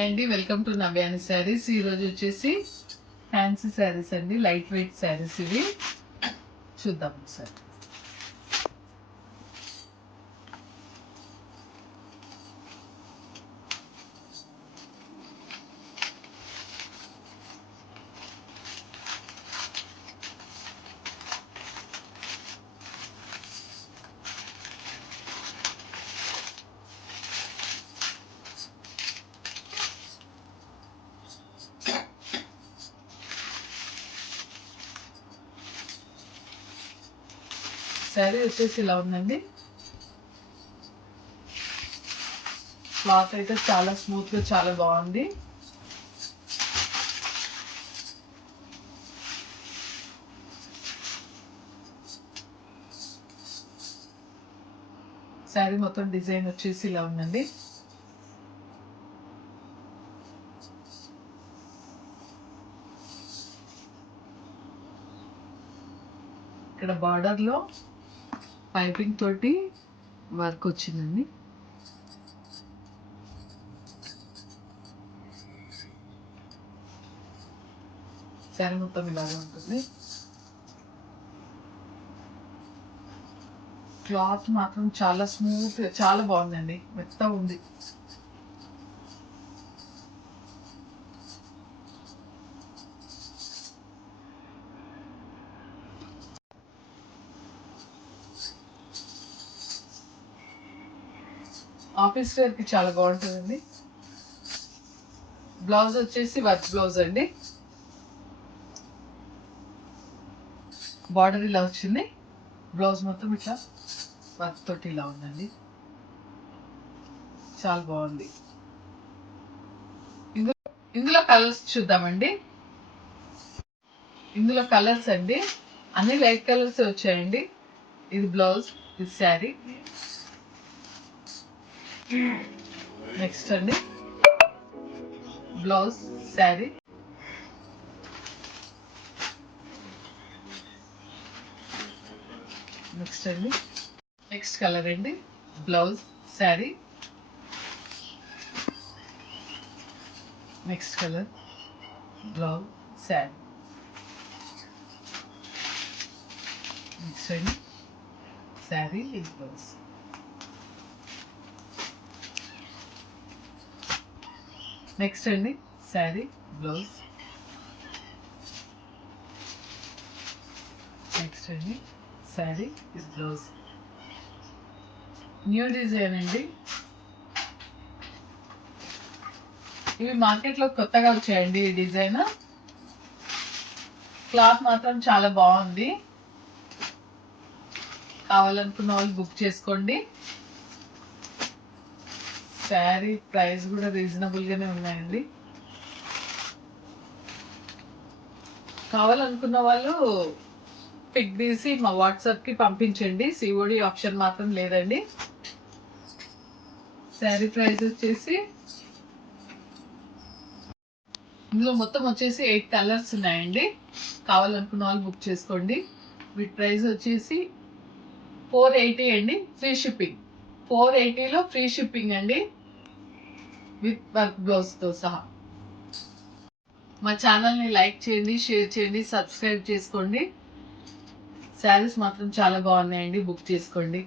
Hi అండి, welcome to నవ్యాని saris. ఈరోజు వచ్చేసి ఫ్యాన్సీ శారీస్ అండి, లైట్ వెయిట్ శారీస్ ఇవి చూద్దాం ఒకసారి. శారీ వచ్చేసి ఇలా ఉందండి. క్లాత్ అయితే చాలా స్మూత్గా చాలా బాగుంది. శారీ మొత్తం డిజైన్ వచ్చేసి ఇలా ఉందండి. ఇక్కడ బార్డర్లో పైపింగ్ తోటి వర్క్ వచ్చిందండి. శారీ మొత్తం ఇలాగే ఉంటుంది. క్లాత్ మాత్రం చాలా స్మూత్, చాలా బాగుందండి, మెత్తగా ఉంది. ఆఫీస్ వేర్కి చాలా బాగుంటుందండి. బ్లౌజ్ వచ్చేసి వర్క్ బ్లౌజ్ అండి. బార్డర్ ఇలా వచ్చింది. బ్లౌజ్ మొత్తం ఇట్లా వర్క్ తోటి ఇలా ఉందండి, చాలా బాగుంది. ఇందులో కలర్స్ చూద్దామండి. ఇందులో కలర్స్ అండి అన్ని లైట్ కలర్స్ వచ్చాయండి. ఇది బ్లౌజ్, ఇది శారీ. నెక్స్ట్ అండి బ్లౌజ్, శారీ. నెక్స్ట్ అండి నెక్స్ట్ కలర్ అండి, blouse, sari. Next colour, blouse, sari. Next అండి శారీ, బ్లౌజ్. నెక్స్ట్ అండి శారీ, బ్లౌజ్. నెక్స్ట్ అండి శారీ, బ్లౌజ్. న్యూ డిజైన్ అండి. ఇవి మార్కెట్లో కొత్తగా వచ్చాయండి. ఈ డిజైన్ క్లాత్ మాత్రం చాలా బాగుంది. కావాలనుకున్న వాళ్ళు బుక్ చేసుకోండి. శారీ ప్రైస్ కూడా రీజనబుల్గానే ఉన్నాయండి. కావాలనుకున్న వాళ్ళు పిక్ తీసి మా వాట్సాప్కి పంపించండి. సిఓడి ఆప్షన్ మాత్రం లేదండి. శారీ ప్రైస్ వచ్చేసి ఇందులో మొత్తం వచ్చేసి 8 కలర్స్ ఉన్నాయండి. కావాలనుకున్న వాళ్ళు బుక్ చేసుకోండి. వీటి ప్రైస్ వచ్చేసి 480 అండి, ఫ్రీ షిప్పింగ్. 480లో ఫ్రీ షిప్పింగ్ అండి, విత్ వర్క్ బ్లౌజ్తో సహా. మా ఛానల్ని లైక్ చేయండి, షేర్ చేయండి, సబ్స్క్రైబ్ చేసుకోండి. శారీస్ మాత్రం చాలా బాగున్నాయండి, బుక్ చేసుకోండి.